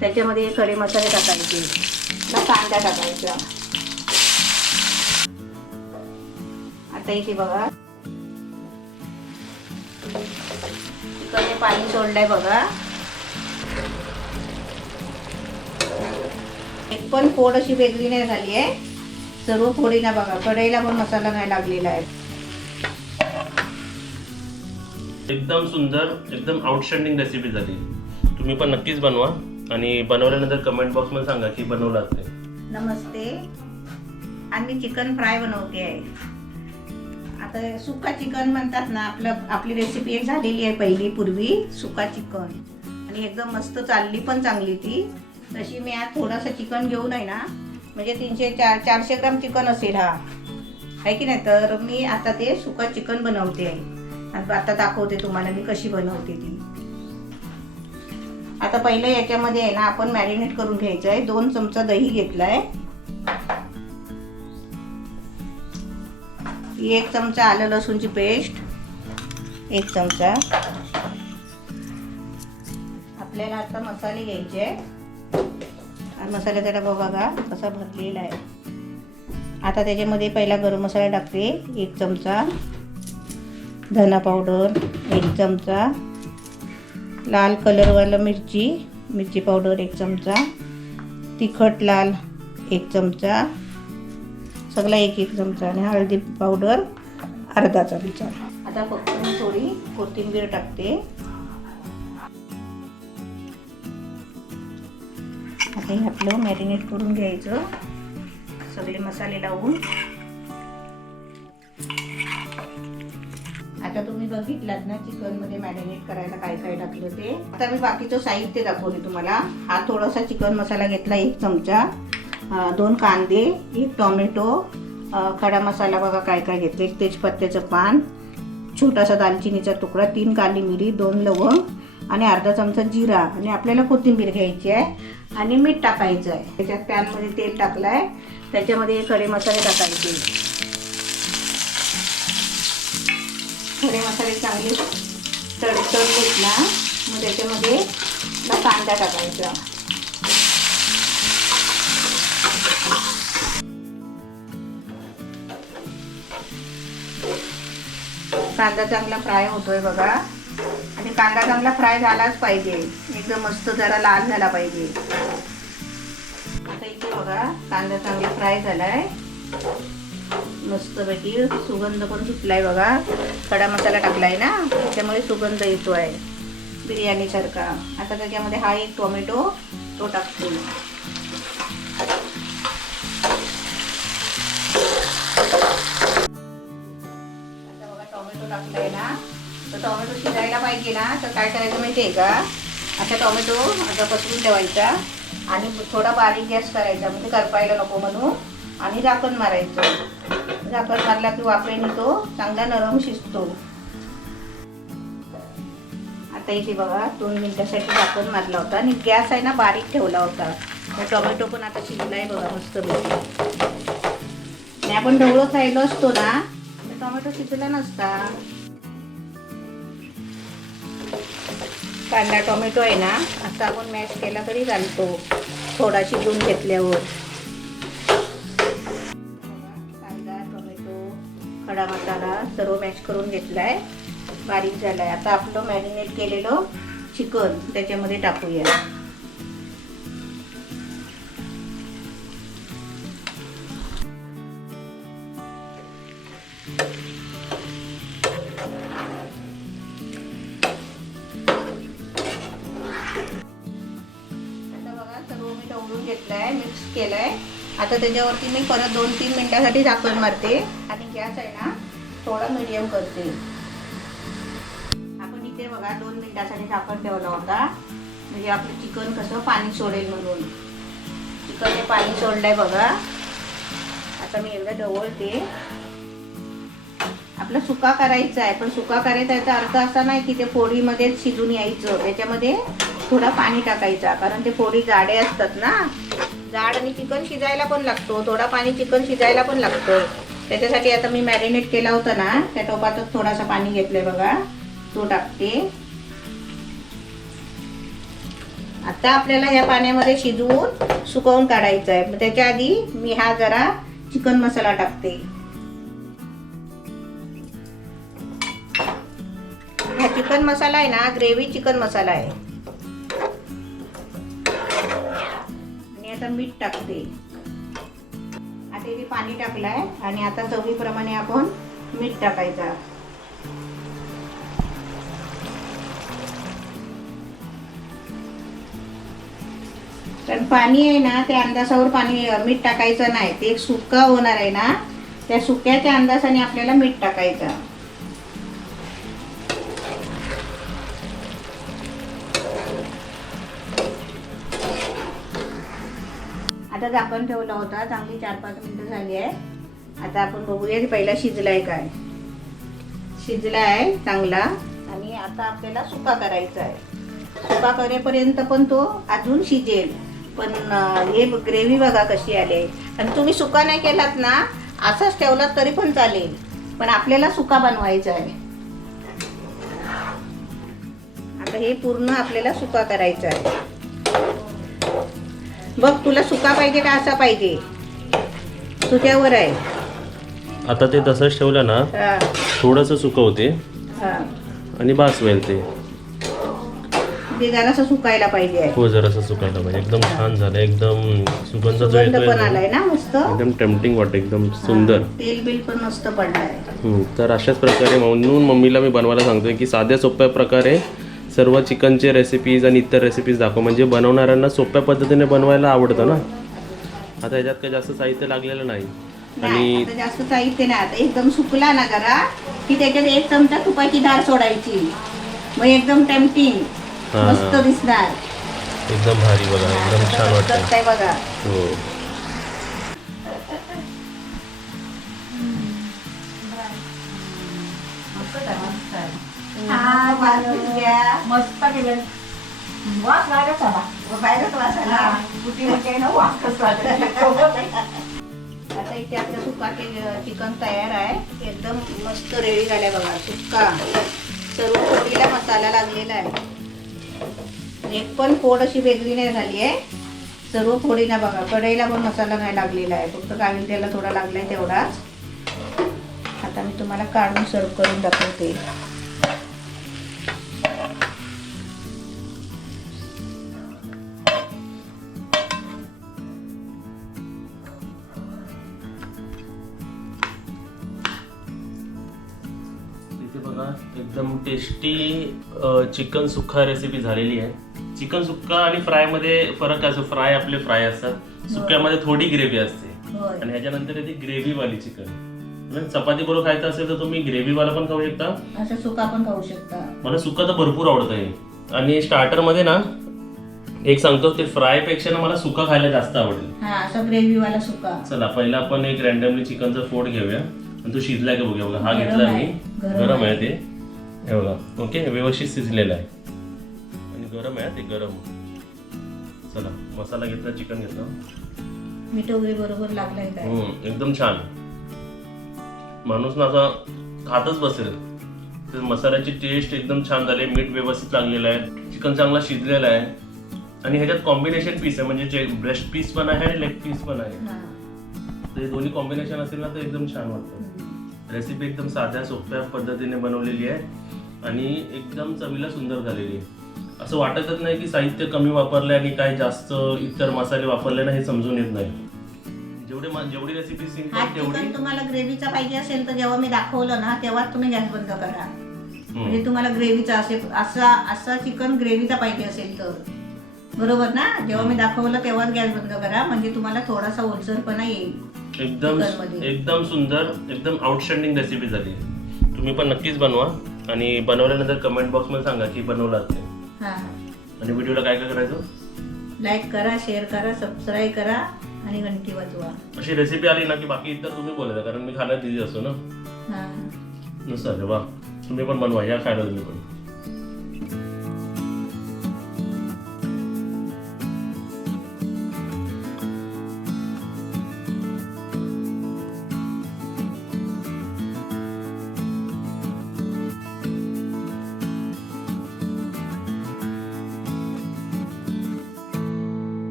त्याच्यामध्ये खडे मसाले टाकायचे. ना कांदा टाकायचा. आता इथे बघा. चिकनने पाणी सोडलंय बघा. एक पण फोड अशी वेगळी नाही झाली आहे. सर्व फोडीना बघा. कढईला पण मसाला नाही लागलेला आहे. एकदम सुंदर एकदम आउटस्टँडिंग रेसिपी झाली. तुम्ही पण नक्कीच बनवा. आणि बनवल्यानंतर कमेंट बॉक्समध्ये सांगा की बनवलं असते. नमस्ते. आणि मी चिकन फ्राय बनवते आहे. आता सुका चिकन म्हणतात ना आपलं आपली रेसिपी एक झालेली आहे पहिली पूर्वी सुका चिकन आणि एकदम मस्त चालली पण चांगली ती. तशी मी आज थोडंसं चिकन घेऊन आहे ना म्हणजे तीनशे चार चारशे ग्राम चिकन असेल हा. आहे की नाही? तर मी आता ते सुका चिकन बनवते आहे. आता दाखवते तुम्हाला मी कशी बनवते ती. आता पहिलं याच्यामध्ये आहे ना आपण मॅरिनेट करून घ्यायचं आहे. दोन चमचा दही घेतलाय. एक चमचा आलं लसूणची पेस्ट. एक चमचा. आपल्याला आता मसाले घ्यायचे आहे आणि मसाल्याचा डबा बघा कसा भरलेला आहे. आता त्याच्यामध्ये पहिला गरम मसाला टाकते. एक चमचा धना पावडर एक चमचा लाल कलरवालं मिरची मिरची पावडर एक चमचा तिखट लाल एक चमचा सगळा एक एक चमचा आणि हळदी पावडर अर्धा चमचा. आता फक्त मी थोडी कोथिंबीर टाकते. आता हे आपलं मॅरिनेट करून घ्यायचं. सगळे मसाले लावून. आता तुम्ही बघितलात ना चिकनमध्ये मॅरिनेट करायला काय काय टाकलं ते. आता मी बाकीचं साहित्य दाखवते तुम्हाला. हा थोडासा चिकन मसाला घेतला एक चमचा. दोन कांदे एक टोमॅटो. खडा मसाला बघा काय काय घेतले एक तेजपत्त्याचं पान छोटासा दालचिनीचा तुकडा तीन काली मिरी दोन लवंग आणि अर्धा चमचा जिरा. आणि आपल्याला कोथिंबीर घ्यायची आहे आणि मीठ टाकायचं आहे. त्याच्यात पॅनमध्ये तेल टाकलं आहे त्याच्यामध्ये खडे मसाले टाकायचे. खडे मसाले चांगले तड तळलेत ना मग त्याच्यामध्ये ना कांदा टाकायचा. कांदा चांगला फ्राय होतोय बघा. आणि कांदा चांगला फ्राय झालाच पाहिजे. एकदम मस्त जरा लाल झाला पाहिजे. आता इथे बघा कांदा चांगला फ्राय झालाय. मस्तपैकी सुगंध पण सुटलाय बघा. खडा मसाला टाकलाय ना त्याच्यामुळे सुगंध येतो आहे. बिर्याणीसारखा आता त्याच्यामध्ये हा एक टोमॅटो तो टाकतो. आता बघा टोमॅटो टाकलाय ना. तर टोमॅटो शिजायला पाहिजे ना तर काय करायचं माहिती आहे का? असा टोमॅटो आता पसरून ठेवायचा आणि थोडा बारीक गॅस करायचा म्हणजे करपायला नको म्हणून. आणि झाकण मारायचं. झाकण मारला की वाफेने तो चांगला नरम शिजतो. आता इथे बघा दोन मिनिटासाठी झाकण मारला होता आणि गॅस आहे ना बारीक ठेवला होता. तर टोमॅटो पण आता शिजला आहे बघा मस्त आणि आपण ढवळं खायलो असतो ना तर टोमॅटो शिजला नसता. कांदा टोमॅटो आहे ना आता आपण मॅश केला तरी चालतो. थोडा शिजून घेतल्यावर. करून घेतला करून घेतलाय. बारीक झालाय. आता आपलं मॅरिनेट केलेलं चिकन त्याच्यामध्ये टाकूया. बघा सर्व मी घेतलाय मिक्स केलाय. आता त्याच्यावरती मी परत दोन तीन मिनिटासाठी झाकण मारते. आणि गॅस आहे ना थोडा मीडियम करते. आपण इथे बघा दोन मिनिटासाठी झाकण ठेवला होता. म्हणजे आपलं चिकन कसं पाणी सोडेल म्हणून. चिकन हे पाणी सोडलंय बघा. आता मी एवढं ढवळते. आपला सुका करायचा आहे पण सुका करायचा याचा अर्थ असा नाही की ते फोडीमध्येच शिजून यायचं. त्याच्यामध्ये थोडा पाणी टाकायचा कारण ते फोडी जाडे असतात ना. जाड आणि चिकन शिजायला पण लागतो. थोडा पाणी चिकन शिजायला पण लागतं. त्याच्यासाठी आता मी मॅरिनेट केला होता ना त्या टोपातच थोडासा पाणी घेतलंय बघा. तो टाकते. आता आपल्याला या पाण्यामध्ये शिजवून सुकवून काढायचं आहे मग त्याच्या आधी मी हा जरा चिकन मसाला टाकते. हा चिकन मसाला आहे ना ग्रेव्ही चिकन मसाला आहे. आणि आता मीठ टाकते. पाणी टाकलं पाणी आणि आता चवीप्रमाणे आपण मीठ टाकायचं. कारण पाणी आहे ना त्या अंदाजावर पाणी मीठ टाकायचं नाही. ते एक सुका होणार आहे ना त्या सुक्याच्या अंदाजाने आपल्याला मीठ टाकायचं. आता झाकण ठेवला होता. चांगली चार पाच मिनिटं झाली आहे. आता आपण बघूया की पहिला शिजलाय काय. शिजला आहे चांगला. आणि आता आपल्याला सुका करायचा आहे. सुका करेपर्यंत पण तो अजून शिजेल. पण हे ग्रेव्ही बघा कशी आली. आणि तुम्ही सुका नाही केलात ना असंच ठेवलात तरी पण चालेल. पण आपल्याला सुका बनवायचा आहे. आता हे पूर्ण आपल्याला सुका करायचं आहे. बघ तुला सुका पाहिजे का असा पाहिजे? तुझ्यावर आहे. आता ते तसंच ठेवलं ना हा, थोडंसं सुकवते हा. आणि बास होईल ते. ते जरासं सुकायला पाहिजे. आहे हो जरासं सुकायला पाहिजे. एकदम छान झालं एकदम सुगंध जो सुगंध येतोय पण ना, आलाय ना मस्त. एकदम टेम्पटिंग वाटतं एकदम सुंदर. तेल बिल पण मस्त पडलाय. हम्म, तर अशाच प्रकारे म्हणून मम्मीला मी बनवायला सांगतोय की साध्या सोप्या प्रकारे सर्व चिकनचे रेसिपीज आणि इतर रेसिपीज दाखव. म्हणजे बनवणाऱ्यांना सोप्या पद्धतीने बनवायला आवडतं ना? आता ह्याच्यात काही जास्त साहित्य लागलेलं नाही. आणि आता जास्त साहित्य नाही. आता एकदम सुकला ना जरा की त्याच्यात एक चमचा तुपाची डाळ सोडायची. मग एकदम टेम्पटिंग हा. मस्त दिसणार. एकदम भारी बघा एकदम छान वाटतं करताय बघा. हो. हा, बाजूला घ्या. मस्त केलं. वास लागत आला. बाहेरच वास आला. कुठे म्हणजे ना वास कसला आता इथे आपलं सुका चिकन तयार आहे. एकदम मस्त रेडी झालाय बघा सुक्का. सर्व फोडीला मसाला लागलेला आहे. एक पण फोड अशी वेगळी नाही झाली आहे. सर्व फोडीला बघा कढईला पण मसाला नाही लागलेला आहे. फक्त काढून त्याला थोडा लागलाय तेवढाच. आता मी तुम्हाला काढून सर्व करून दाखवते. इथे बघा एकदम टेस्टी चिकन सुक्का रेसिपी झालेली आहे. चिकन सुक्का आणि फ्रायमध्ये फरक असतो. फ्राय आपले फ्राय असतात. सुक्यामध्ये थोडी ग्रेव्ही असते. आणि ह्याच्यानंतर येते ग्रेव्ही वाली चिकन चपाती बरोबर खायचं असेल तर तुम्ही ग्रेव्ही वाला पण खाऊ शकता. असं सुका पण खाऊ शकता. मला सुक्का तर भरपूर आवडतं हे. आणि स्टार्टरमध्ये ना एक सांगतो ते फ्रायपेक्षा ना मला सुका खायला जास्त आवडेल. असं ग्रेव्हीवाला सुका चला पहिला आपण एक रॅन्डमली चिकनचा फोड घेऊया. आणि तो शिजलाय का बघूया. बघा हा घेतला. मी. गरम आहे. ते. हे बघा. ओके? व्यवस्थित शिजलेला आहे. आणि गरम आहे ते गरम. चला मसाला घेतला चिकन घेतलं. मीठ वगैरे बरोबर लागलाय काय? हम्म, एकदम छान. माणूस ना असा खातच बसेल. तर मसाल्याची टेस्ट एकदम छान झाली मीठ व्यवस्थित लागलेलं आहे. चिकन चांगला शिजलेला आहे. आणि ह्याच्यात कॉम्बिनेशन पीस आहे. म्हणजे जे ब्रेस्ट पीस पण आहे आणि लेग पीस पण आहे. हा. तर हे दोन्ही कॉम्बिनेशन असेल ना तर एकदम छान वाटतं. रेसिपी एकदम साध्या सोप्या पद्धतीने बनवलेली आहे आणि एकदम चवीला सुंदर झालेली आहे. असं वाटतच नाही की साहित्य कमी वापरले आणि काय जास्त इतर मसाले वापरले ना हे समजून येत नाही. जेवढे जेवढी रेसिपी सिंपल तेवढी तुम्हाला ग्रेव्हीचा पाहिजे असेल तर जेव्हा मी दाखवलं ना तेव्हाच तुम्ही गॅस बंद करा. म्हणजे तुम्हाला ग्रेव्हीचा असेल असा असा चिकन ग्रेव्हीचा पाहिजे असेल तर. बरोबर ना? जेव्हा मी दाखवलं तेव्हाच गॅस बंद करा म्हणजे तुम्हाला थोडासा ओलसरपणा येईल. एकदम. एकदम सुंदर एकदम आउटस्टँडिंग रेसिपी झाली. तुम्ही पण नक्कीच बनवा आणि बनवल्यानंतर कमेंट बॉक्समध्ये सांगा की बनवलात ते. हा. आणि व्हिडिओला काय काय करायचं? लाईक करा शेअर करा सबस्क्राईब करा आणि घंटी वाजवा. अशी रेसिपी आली ना की बाकी इतर तुम्ही बोलायचं कारण मी खाण्यात बिझी असतो ना. हा. नुसतं वा तुम्ही पण बनवा या खायला तुम्ही पण.